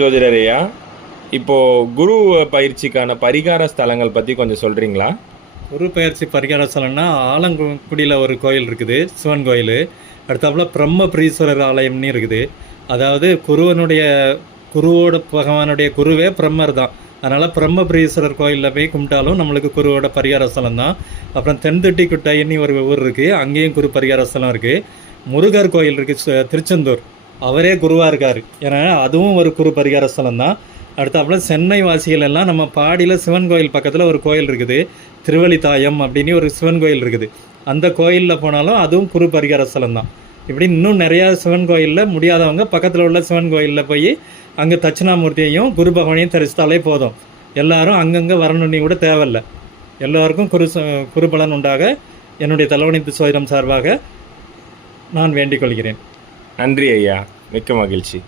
ஜோதிடர் ஐயா, இப்போது குரு பயிற்சிக்கான பரிகார ஸ்தலங்கள் பற்றி கொஞ்சம் சொல்கிறீங்களா? குரு பயிற்சி பரிகார ஸ்தலம்னா ஆலங்குடியில் ஒரு கோயில் இருக்குது, சிவன் கோயில். அடுத்தாப்புல பிரம்மபுரீஸ்வரர் ஆலயம்னு இருக்குது. அதாவது குருவோட பகவானுடைய குருவே பிரம்மர் தான். அதனால் பிரம்மபுரீஸ்வரர் கோயிலில் போய் கும்பிட்டாலும் நம்மளுக்கு குருவோட பரிகார ஸ்தலம் தான். அப்புறம் தென்தொட்டி குட்டைன்னு ஒரு ஊர் இருக்குது, அங்கேயும் குரு பரிகார ஸ்தலம் இருக்குது. முருகர் கோயில் இருக்குது திருச்செந்தூர், அவரே குருவாக இருக்கார், ஏன்னா அதுவும் ஒரு குரு பரிகார ஸ்தலம் தான். அடுத்தாப்புல சென்னை வாசிகள் எல்லாம் நம்ம பாடியில் சிவன் கோயில் பக்கத்தில் ஒரு கோயில் இருக்குது, திருவள்ளித்தாயம் அப்படின்னு ஒரு சிவன் கோயில் இருக்குது. அந்த கோயிலில் போனாலும் அதுவும் குரு பரிகார ஸ்தலம் தான். இப்படி இன்னும் நிறையா சிவன் கோயிலில் முடியாதவங்க பக்கத்தில் உள்ள சிவன் கோயிலில் போய் அங்கே தட்சிணாமூர்த்தியையும் குரு பகவானையும் தரிசித்தாலே போதும். எல்லாரும் அங்கங்கே வரணுன்னு கூட தேவையில்லை. எல்லோருக்கும் குரு பலன் உண்டாக என்னுடைய தலைவனிப்பு சோதிடம் சார்பாக நான் வேண்டிக் கொள்கிறேன். நன்றி ஐயா, மிக்க மகிழ்ச்சி.